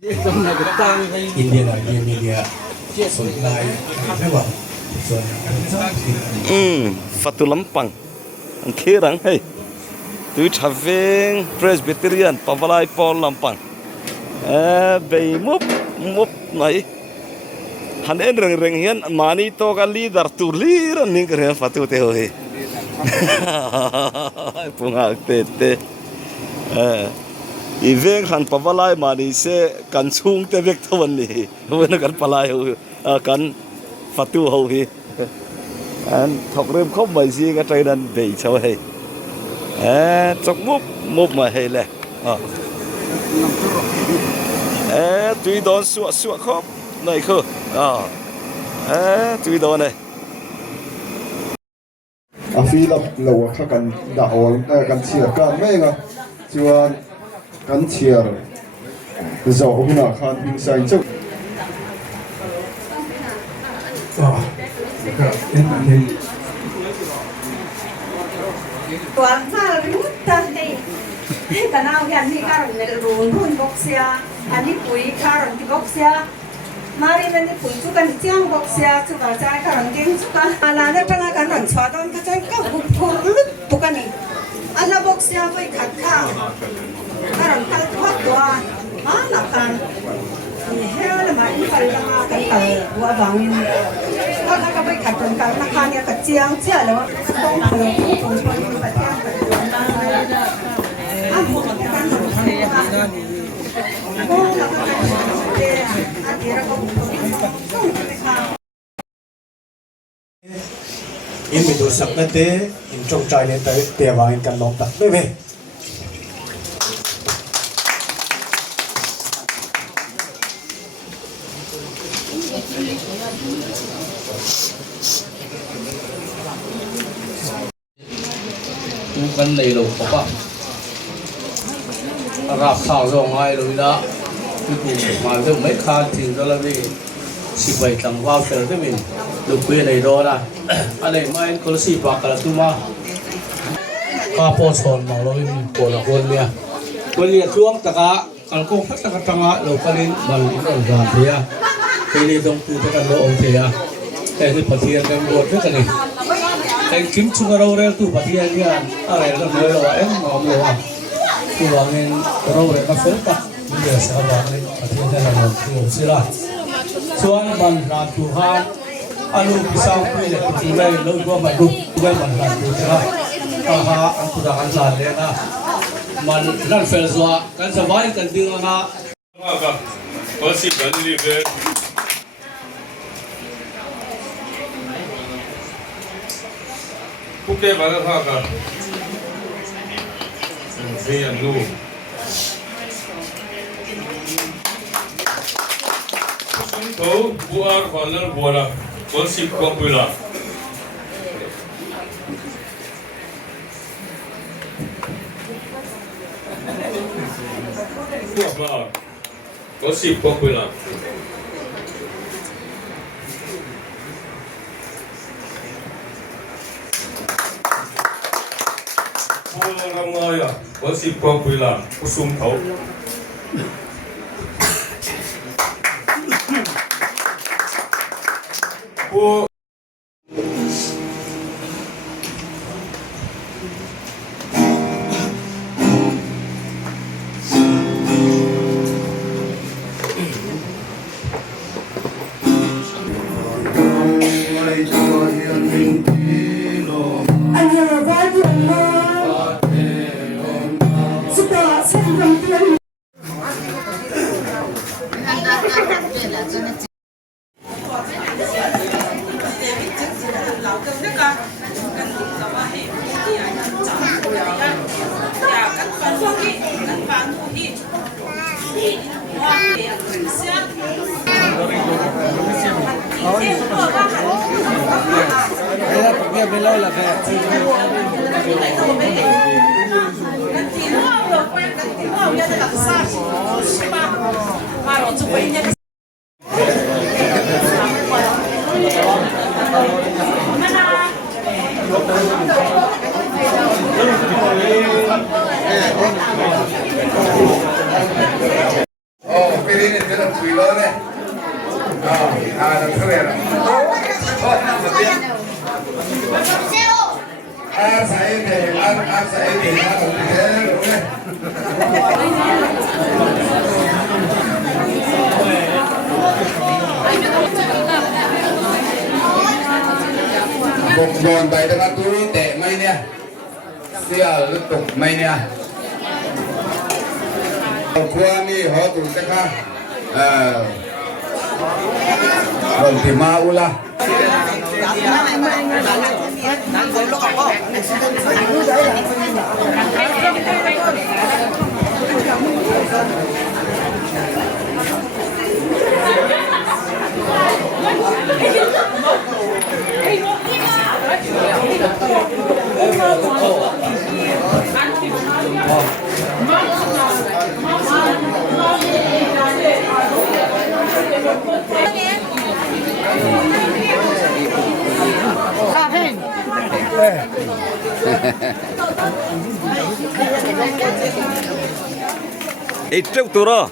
India là India mediaส่วนลายไม่ว่าส่วนFatu Lampang ang kirang hey tu chaveng Presbyterian Pavalai Paul Lampang bay mop nai han en reng hian mani to ka leader tu lir ning kre fatu te ho he punga te Iveng han Pavalai mani se kan chung te vek thon ni wen kan palai ho kan fatu ho hi anh thọc rơm khóc bài gì cái trái đàn về sao hay chọc múp mà hay lẹ tuy đón sụa khóc này khơ tuy đón này phi lập lầu khá cần đạo cần chia cả mấy ngà chùa cần chia dầu hôm nào khan hình sai chút tuan sa ruta ni kanau yan ni karon ne run boxia ani pui karon ti boxia mari ne pui chu kan chiang boxia chu ka chai karon geng chu ka ala ne tanga kan ran chwa don ka chai ka phur tukani ala boxia pui khat kha karon kal thot tua na kan ni hera ma in pal da kan ka wa bangถ้าเขาไปขัดตรงกลางราคาเนี่ยกระเจียงเชื่อเลยว่าต้องเปิดตรงคนที่ประเทศแบบนั้นอ้าวหมดกันหมดเลยอ่ะโอ้แล้วก็เนี่ยอันนี้เราก็ต้องไปข่าว in mình đồ sập nên thế in trong trái nên tới tiền vào in cần lông tật vềกันในโลกปะรับข่าวส่งให้เลยนะที่กูมาเรื่องไม่ขาดถึงก็แล้วนี่สิบใบตังว้าวเจอได้ไหมลูกเบี้ยในรอนะอะไรไม่ก็สิปากกระตุ้มาข้าพ่อสอนมาเราไม่มีคนละคนเนี่ยคนเรียนช่วงตะกะกันคงพัฒนาตังะเราคนนี้มันอินทรีย์เทียทีนี้ต้องพูดกันโลองเทียแต่ที่ปฏิญาณเป็นบทเพื่อกันนี่แต่คิมชุกเราเรื่องตัวปฏิญาณเนี่ยอะไรก็ไม่รู้ว่ามองดูว่าตัวเงินเราเรื่องมาเสร็จปะเดี๋ยวสาวนี่ปฏิญาณเราตัวสิละส่วนมันรันตัวหานอาลูกสาวคุยเลยตัวเลยเราก็มาดูด้วยมันรันตัวสิละฮะอันตัวกันลาเลยนะมันรันเฟลซัวกันสบายกันดึงนะก็สิบวันนี้เป็นผู้เก็บมาแล้วครับเรียนรู้เขาบัวคนนั้นบัวละคนสิบกว่าปีละพวกเราคนสิบกว่าปีละทำไงอ่ะก็สิบกว่าปีละผู้สูงเขาผู้ lô này là thế này ăn say thì ăn say thì nó cũng thế đúng không một đòn bài đang tu tệ mấy nè xia lực tục mấy nè qua mi họ tụ sẽ khác vâng thì ma ula ít trâu tu rồi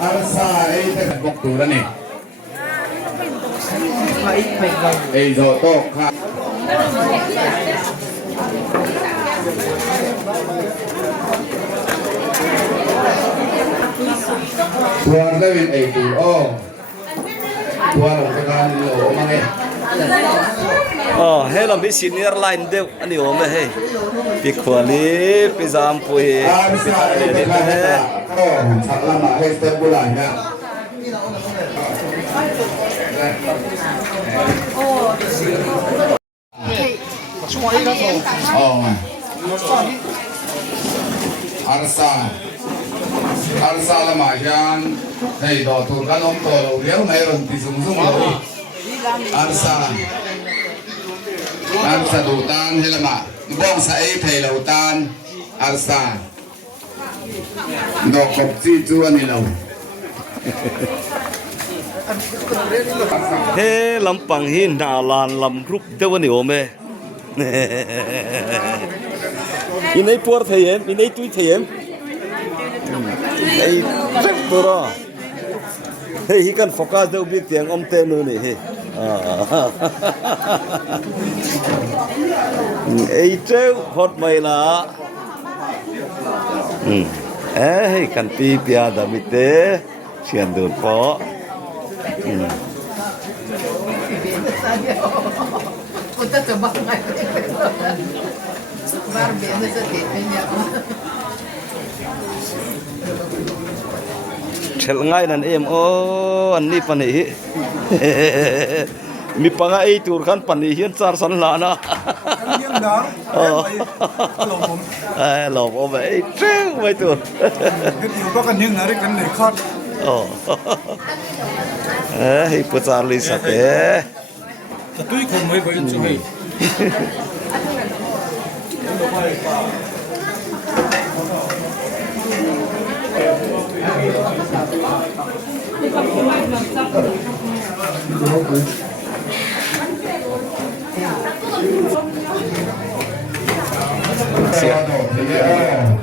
Arsa ấy bọc tủ ra nè ấy rồi to khá tuan đây bên ấy tủ ô tuan ở cái gan lỗ mang nghe hay là bị senior line đều anh hiểu không hey bị quali bị giảm pui bị thằng này đấy chắc là mà hết tên bù lại nha Arsa là mà yan thầy đỏ thủ các ông tổ đầu liễu này rồi thì dùng rồi Arsa đầu tan hay là mà bong say thầy đầu tan Arsa đỏ cọc chi chu anh lâu he làm bằng hin nào lan làm group đâu anh hiểu không in ấy por thầy em in ấy túi thầy em ấy rất to rồi hey hi kan focus đâu biết tiếng ông tên nữa này hey ấy treo hot mày là hey kan pi pia da bite sian dur po Kita coba main. Baru biasa setidaknya. Chel ngai nan em o an ni pan hi mi panga ei tur kan pan hi hian char san la na Yang dah. Kalauผม หลอกเอาไปเจ้าไปtur Itu kan yang hari kan dekat. hi putar li sa te Tôi không mấy vậy chứ hay.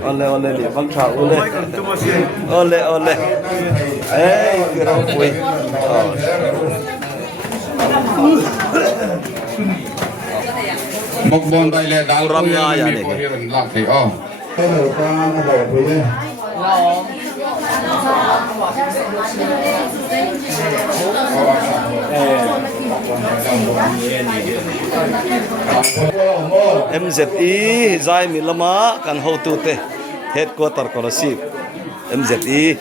ole dia bang thau ole kira pui một bon bay lẹ đào Ram ya ya này. làm thì ô cái đầu ta nó đầu thì đây MZE zai mi lama kan ho tu te headquarter scholarship MZE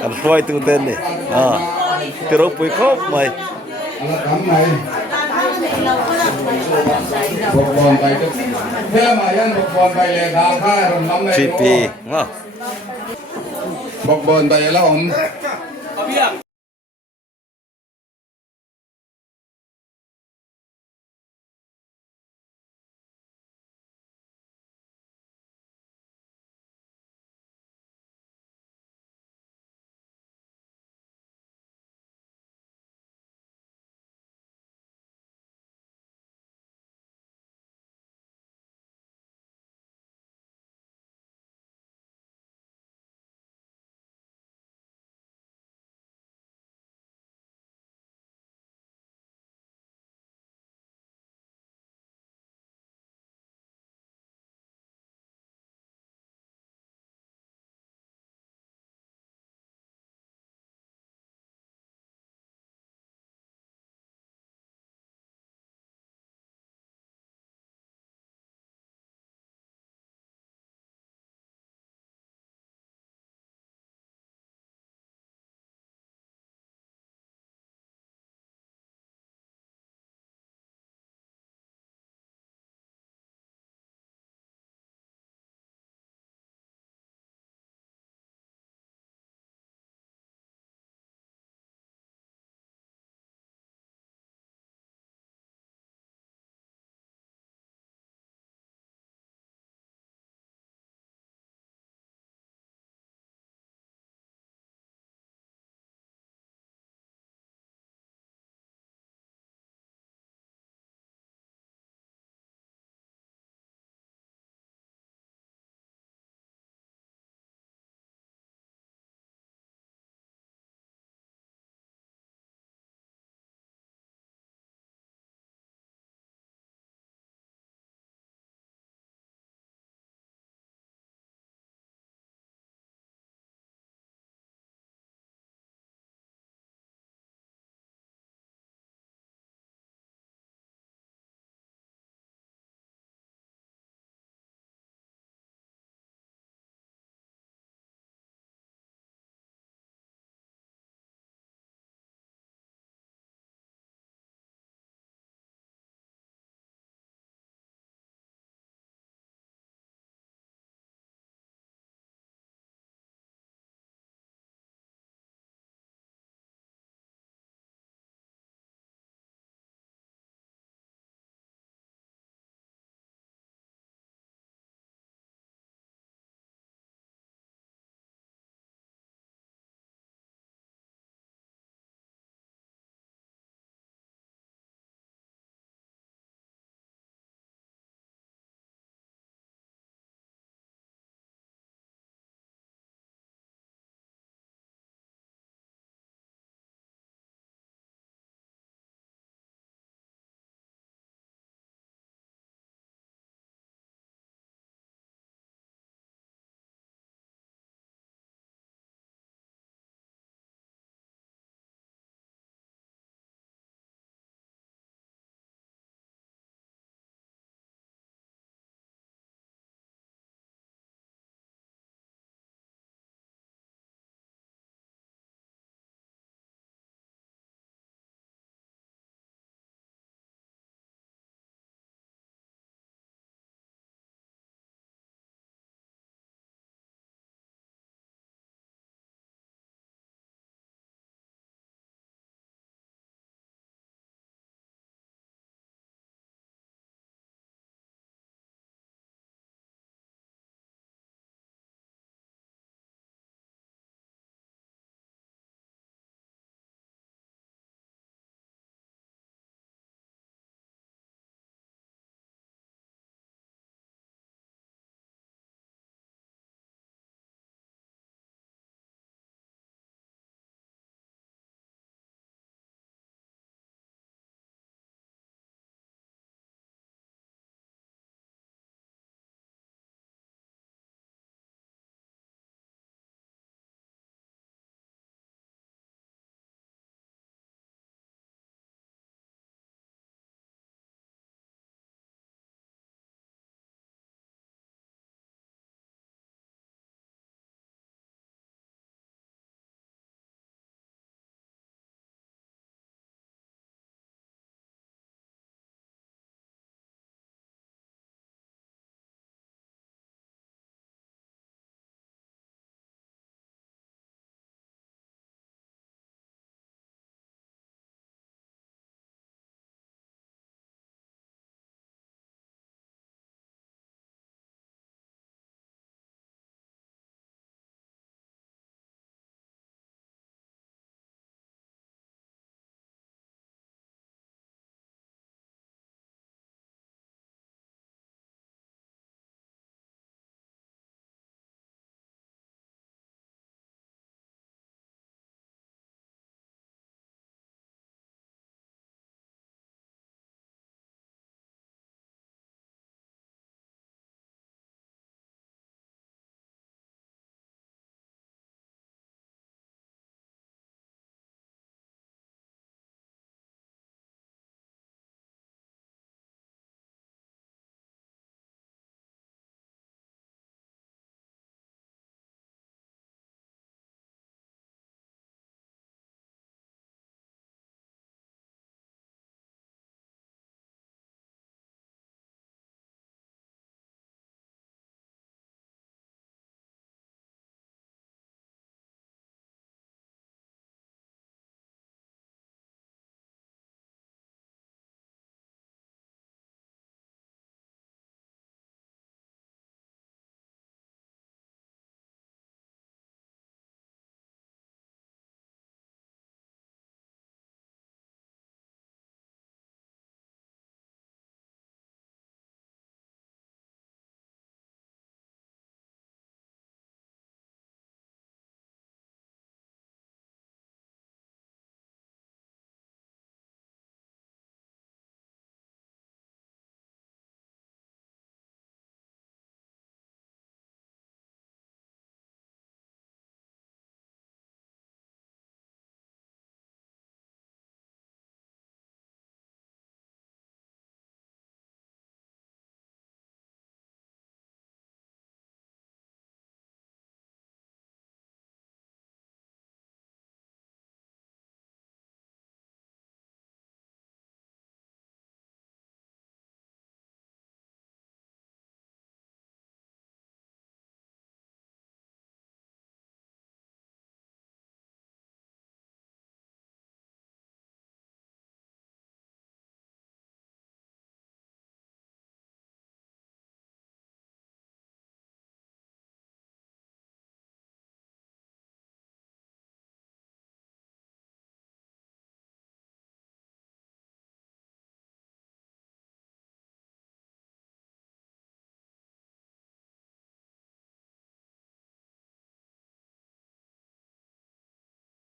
kan hoi tu te ni tiro pui khop mai cắm này một bon bay thế mà yan một bon bay lẹ đào khai rồi năm này GP một bon bay là ông